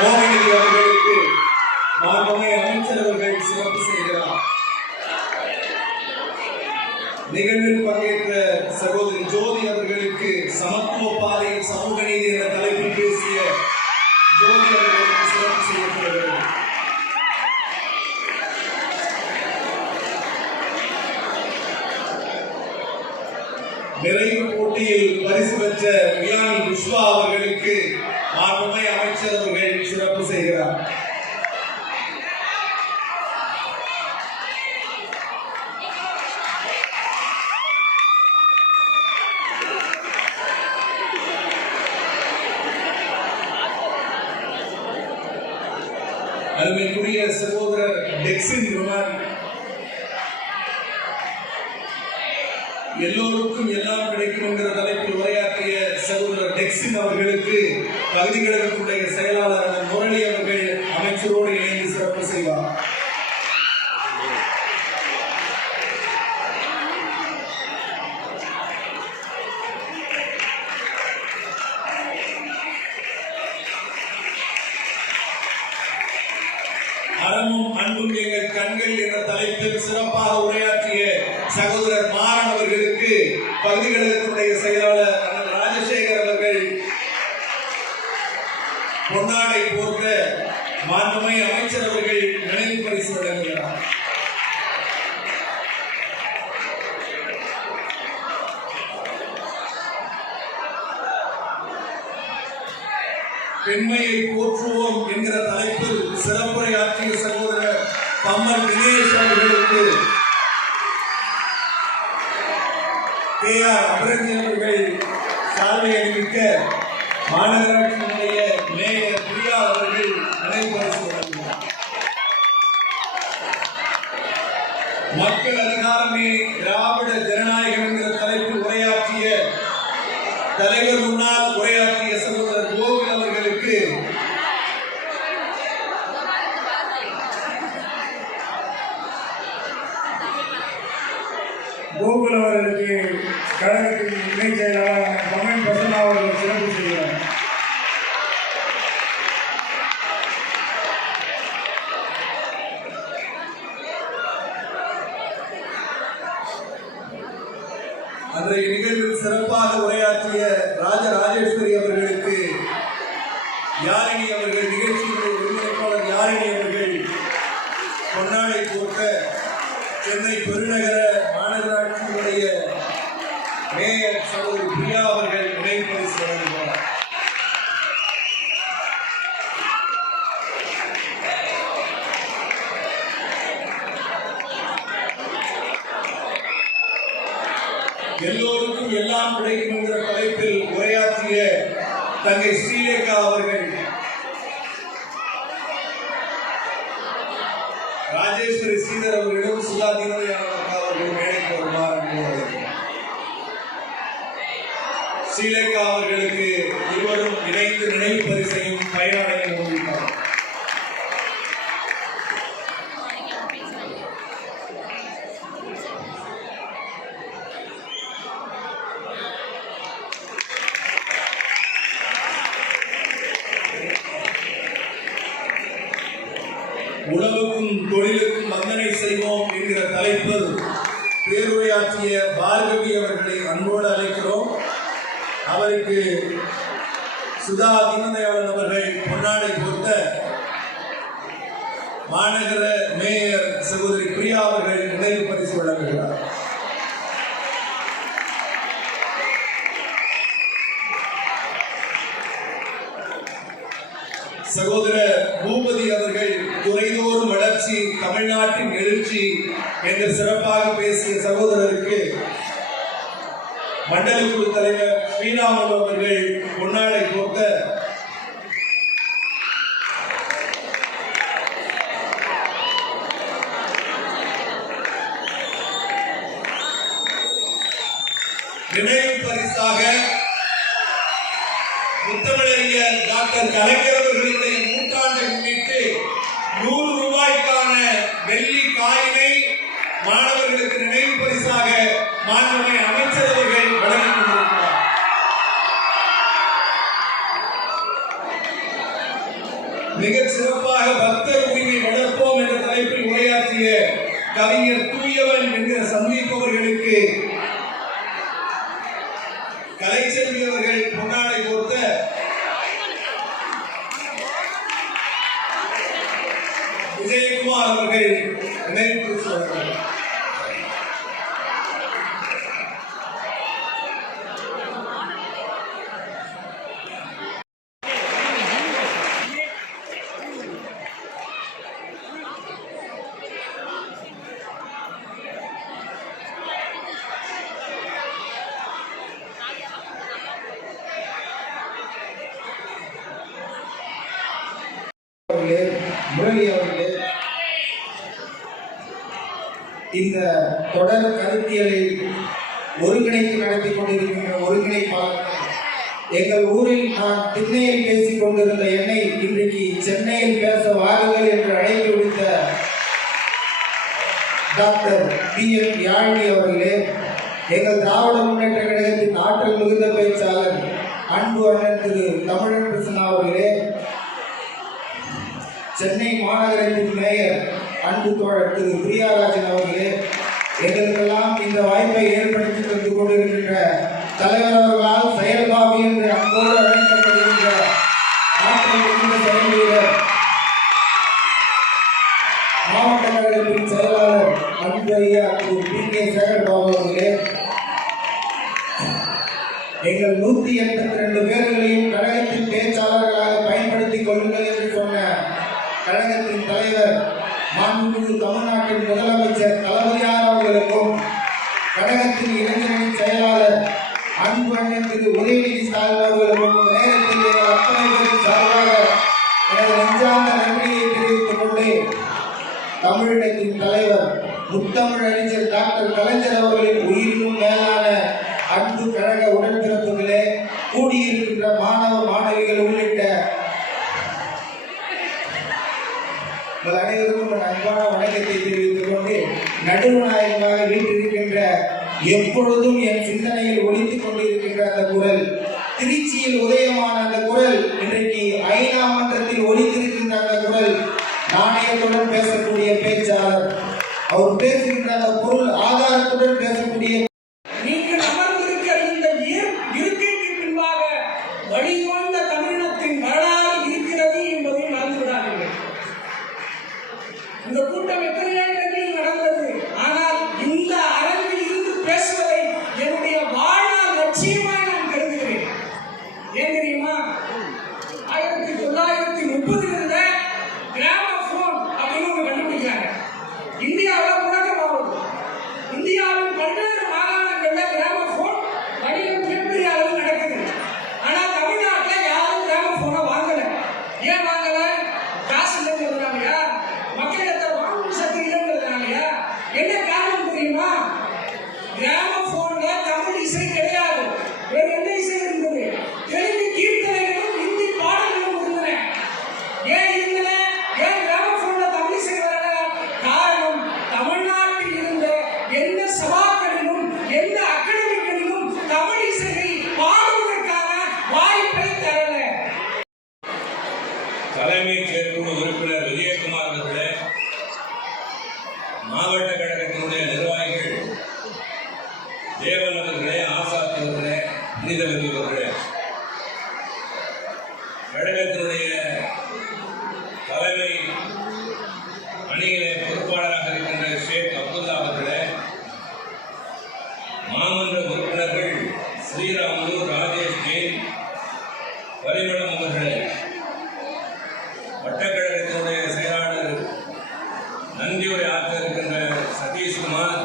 மோகனிதி அவர்களுக்கு மாண்புமிகு அமைச்சர் அவர்கள் சிறப்பு செய்கிறார். நிகழ்வில் பங்கேற்ற சகோதரி ஜோதி அவர்களுக்கு சமத்துவ பாதையில் சமூக நீதி என்ற தலைப்பில் பேசிய ஜோதி அவர்களுக்கு சிறப்பு செய்யப்படுகிறது. நிறைவு போட்டியில் பரிசு பெற்ற வியானி விஸ்வா அவர்களுக்கு மாண்புமிகு அமைச்சர் அவர்கள் சிறப்பு செய்கிறார். அருமைக்குரிய சகோதரர் டெக்சின் ரொமாரி எல்லோருக்கும் எல்லாம் கிடைக்கும் என்கிற தலைப்பில் உரையாற்றிய சகோதரர் டெக்சின் அவர்களுக்கு பகுதி கழகத்துடைய செயலாளர் முரளி அவர்கள் அமைச்சரோடு இணைந்து சிறப்பு செய்வார். அறமும் அன்பும் எங்கள் கண்கள் என்ற தலைப்பில் சிறப்பாக உரையாற்றிய சகோதரர் மாறன் அவர்களுக்கு பகுதி கழகத்துடைய செயலாளர் ராஜசேகர் அவர்கள் பொன்னாடை போன்ற மாண்புமிகு அமைச்சர் அவர்கள் நினைவு பரிசு வழங்குகிறார். பெண்மையை போற்றுவோம் என்கிற தலைப்பில் சிறப்புரையாற்றிய சகோதரர் பம்மல் தினேஷ் அவர்களுக்கு அபிரஞ்சன் அவர்கள் சால்வை அணிவிக்க மாநகராட்சியினுடைய மேயர் பிரியா அவர்கள் நினைவு பரிசு வழங்குகிறார். மக்கள் அதிகாரமே திராவிட ஜனநாயகம் என்கிற தலைப்பில் உரையாற்றிய தலைவர் முன்னால் உரையாற்றிய சகோதரர் கோவில் அவர்களுக்கு கோகுல் அவர்களுக்கு கழகத்தின் இணை செயலாளர் கமன் பிரசன்னா அவர்கள் சிறப்பு செய்கிறார். அன்றைய நிகழ்வில் சிறப்பாக உரையாற்றிய ராஜராஜேஸ்வரி அவர்களுக்கு யாழினி அவர்கள் நிகழ்ச்சியினுடைய ஒருங்கிணைப்பாளர் யாழினி அவர்கள் பொன்னாடை போட்ட சென்னை பெருநகர மாநகராட்சியினுடைய மேயர் சகோதரி பிரியா அவர்கள் நினைவு பரிசு வழங்குகிறார். எல்லோருக்கும் எல்லாம் கிடைக்கும் என்கிற தலைப்பில் உரையாற்றிய தங்கை ஸ்ரீலேகா அவர்கள் ராஜேஸ்வரி ஸ்ரீதர் அவர்களிடம் சுகாதீனதையானவர்கள் அவர்கள் மேடைக்கு வருமாறு ஸ்ரீலேகா அவர்களுக்கு இருவரும் இணைந்து நினைவு பரிசையும் பயனாடையும் முன்வைத்தார். உணவுக்கும் தொழிலுக்கும் வந்தனை செய்வோம் என்கிற தலைப்பில் பேருரையாற்றிய பார்கவி அவர்களை அன்போடு அழைக்கிறோம். அவருக்கு சுதா தீனதயாளன் அவர்கள் பொன்னாடை கொடுத்த மாநகர மேயர் சகோதரி பிரியா அவர்கள் நினைவு பரிசு வழங்குகிறார். சகோதரர் பூபதி அவர்கள் துறைதோறும் வளர்ச்சி தமிழ்நாட்டின் எழுச்சி என்று சிறப்பாக பேசிய சகோதரருக்கு மண்டல குழு தலைவர் ஸ்ரீராமன் அவர்கள் பொன்னாடை போட்ட நினைவு பரிசாக முத்தமிழறிஞர் டாக்டர் கலைஞர் அவர்களுடைய நூற்றாண்டை முன்னிட்டு 100 ரூபாய்க்கான வெள்ளி காயினை மாணவர்களுக்கு நினைவு பரிசாக மாண்புமிகு அமைச்சர் அவர்கள் வழங்கிக் கொண்டிருக்கிறார். மிகச் சிறப்பாக பக்தர் உரிமை வளர்ப்போம் என்ற தலைப்பில் உரையாற்றிய கவிஞர் தூயவன் என்கிற சந்திப்பவர்களுக்கு கலைச்செல்வி அவர்கள் பொன்னாடை கொடுத்த விஜயகுமார் அவர்கள் நினைவு சொல்கிறார். முரளி அவர்களே, இந்த தொடர் கருத்தியலை ஒருங்கிணைத்து நடத்தி கொண்டிருக்கின்ற ஒருங்கிணைப்பாளர்கள், எங்கள் ஊரில் நான் திண்ணையில் பேசிக் கொண்டிருந்த என்னை இன்றைக்கு சென்னையில் பேச வாருங்கள் என்று அழைப்பு விடுத்த டாக்டர் பி.எம். யாழினி அவர்களே, எங்கள் திராவிட முன்னேற்ற கழகத்தின் ஆற்றல் மிகுந்த பேச்சாளர் அன்பு அண்ணன் திரு தமிழன் கிருஷ்ணா அவர்களே, சென்னை மாநகரத்தின் மேயர் அன்பு தோழர் திரு பிரியாராஜன் அவர்களே, எங்களுக்கெல்லாம் இந்த வாய்ப்பை ஏற்படுத்தி தந்து கொண்டிருக்கின்ற தலைவர் அவர்களால் செயல்பாவி என்று அன்போடு அழைக்கப்படுகின்ற ஆற்றல் மிகுந்த செயல் வீரர் மாவட்ட கழகத்தின் செயலாளர் அன்பு ஐயா திரு பி.கே. சேகர்பாபு அவர்களே, எங்கள் 182 பேர்களையும் கழகத்தின் பேச்சாளர்களாக பயன்படுத்திக் கொள்ளுங்கள் என்று சொன்ன கழகத்தின் தலைவர் மாண்புமிகு தமிழ்நாட்டின் முதலமைச்சர் தளபதியார் அவர்களுக்கும், கழகத்தின் இளைஞரணி செயலாளர் அன்பு அண்ணன் திரு உதயநிதி ஸ்டாலின் அவர்களுக்கும் இந்த நேரத்தில் எங்கள் அத்தனை பேரின் சார்பாக எனது நெஞ்சார்ந்த நன்றியை தெரிவித்துக் கொண்டு, தமிழினத்தின் தலைவர் முத்தமிழ் அறிஞர் டாக்டர் கலைஞர் அவர்களின் உயிரினும் மேலான அன்பு கழக உடன்பிறப்புகளே, கூடியிருக்கின்ற மாணவ மாணவிகள் உள்ளிட்ட உங்கள் அனைவருக்கும் அன்பான வணக்கத்தை தெரிவித்துக் கொண்டு, நடுவநாயகமாக வீட்டிருக்கின்ற எப்பொழுதும் என் சிந்தனையில் ஒலித்துக் கொண்டிருக்கின்ற அந்த குரல், திருச்சியில் உதயமான அந்த குரல், இன்றைக்கு ஐநா மன்றத்தில் ஒலித்திருக்கின்ற அந்த குரல், நாணயத்துடன் பேசக்கூடிய பேச்சாளர், அவர் பேசுகின்ற அந்த பொருள் ஆதாரத்துடன் பேசக்கூடிய, நீங்கள் அமர்ந்திருக்கிற இந்த இருக்கைக்கு பின்பாக வழிவந்த தமிழினத்தின் வரலாறு இருக்கிறது என்பதை மறந்துவிடாதீர்கள். இந்த கூட்டம் எத்தனையோ இடங்களில் நடந்தது. ஆனால் இந்த அரங்கில் இருந்து பேசுவதை என்னுடைய வாழ்நாள் லட்சியமாக நான் கருதுகிறேன். ஏன் தெரியுமா? 1930 இருந்த கிராமபோன் அப்படின்னு ஒன்று கண்டுபிடிக்கிறாங்க. இந்தியாவில் புழக்கமாகுது. இந்தியாவின் பல்வேறு மாகாணங்களில் கிராமபோன் வணிகம் மிகப்பெரிய அளவு நடக்குது. ஆனால் தமிழ்நாட்டில் யாரும் கிராமபோனை வாங்கல. ஏன் வாங்கல? காசு இல்லைங்கிறதுனாலயா? மக்களிடத்தை வாங்கும் சக்தி இல்லைங்கிறதுனாலயா? என்ன காரணம் தெரியுமா? கிராமபோன்ல தமிழ் இசை கிடையாது. வேற என்ன இசை இருந்தது? தெலுங்கு கீர்த்தனைகளும் இந்தி பாடல்களும் இருந்தன. ஏன் இருந்தன? ஏன் கிராமபோன்ல தமிழ் இசை வரல? காரணம், தமிழ்நாட்டில் இருந்த எந்த சபாக்களிலும் எந்த அகாடமிகளிலும் தமிழ் இசையை பாடுவதற்கான வாய்ப்பை தரல. தலைமை செயற்குழு உறுப்பினர் விஜயகுமார் அவர்களே, மாவட்ட கழகத்தினுடைய நிர்வாகிகள் தேவன் அவர்களே, ஆசாத் அவர்களே, நீதவதி அவர்களே, கழகத்தினுடைய தலைமை அணியிலே பொறுப்பாளராக இருக்கின்ற ஷேக் அப்துல்லா அவர்களே, மாமன்ற உறுப்பினர்கள் ஸ்ரீராமுலு, ராஜேஷ் ஜெயின், பரிமளம் அவர்களே, வட்டக்கழகத்தினுடைய செயலாளர் நன்றியுரை ஆற்ற இருக்கின்ற சதீஷ்குமார்,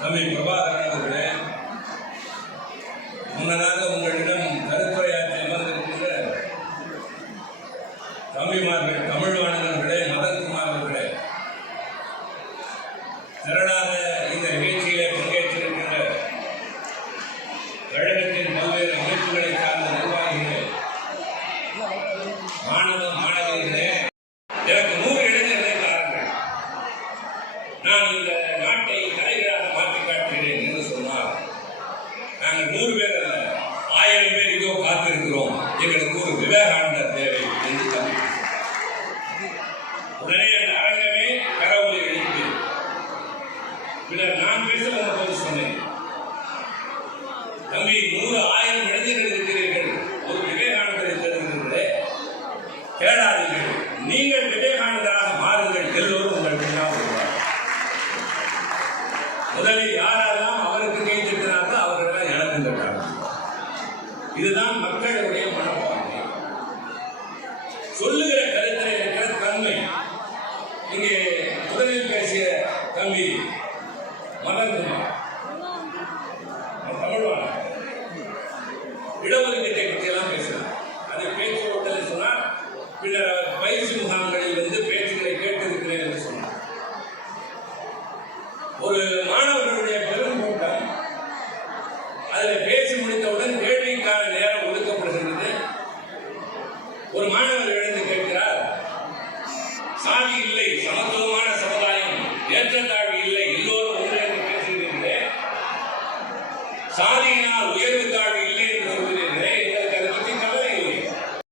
தம்பி பிரபாகரன் அவர்களே, முன்னதாக உங்களிடம் கருத்துரையாற்றி அமர்ந்திருக்கின்ற தம்பிமார்கள், தமிழ்வாணர்களே, மதன்குமார் அவர்களே, திரளாக இந்த நிகழ்ச்சியிலே பங்கேற்றிருக்கின்ற எங்களுக்கு ஒரு விவேகானந்தர் தேவை என்று தம்பி உடனே அந்த அரங்கமே கரவொலி எழுப்பி பின்னர் நான் பேச வந்த போது சொன்னேன், தம்பி 100,000 இளைஞர்கள் இருக்கிறீர்கள், ஒரு விவேகானந்தரை தேடுகிறீர்களே, கேளாதீர்கள், நீங்கள் விவேகானந்தராக மாறுங்கள், எல்லோரும் உங்கள் பின்னால் வருவார். முதலில் யாரெல்லாம் அவருக்கு கை தட்டினார்களோ அவர்கள் எனக்கு தட்டார்கள். இதுதான் மக்களுடைய மனப்பான்மை, சொல்லுகிற கருத்தில் இருக்கிற தன்மை. இங்கே முதலில் பேசிய தம்பி மதன்குமார் தமிழ்வான இடஒதுக்கீட்டை பற்றி எல்லாம் பேசினார். அது பேச்சு ஓட்டல் சொன்னார். பின்னர் அவர் பயிற்சி முகாம்களில் இருந்து பேச்சுகளை கேட்டிருக்கிறேன் என்று சொன்னார். ஒரு மாணவர்களுடைய பெரும் கூட்டம் அதில் பேசி முடித்தவுடன் கேள்விக்கான நேரம் ஒதுக்கப்படுகின்றது. ஒரு மாணவர் எழுந்து கேட்கிறார், சாதி இல்லை, சமத்துவம்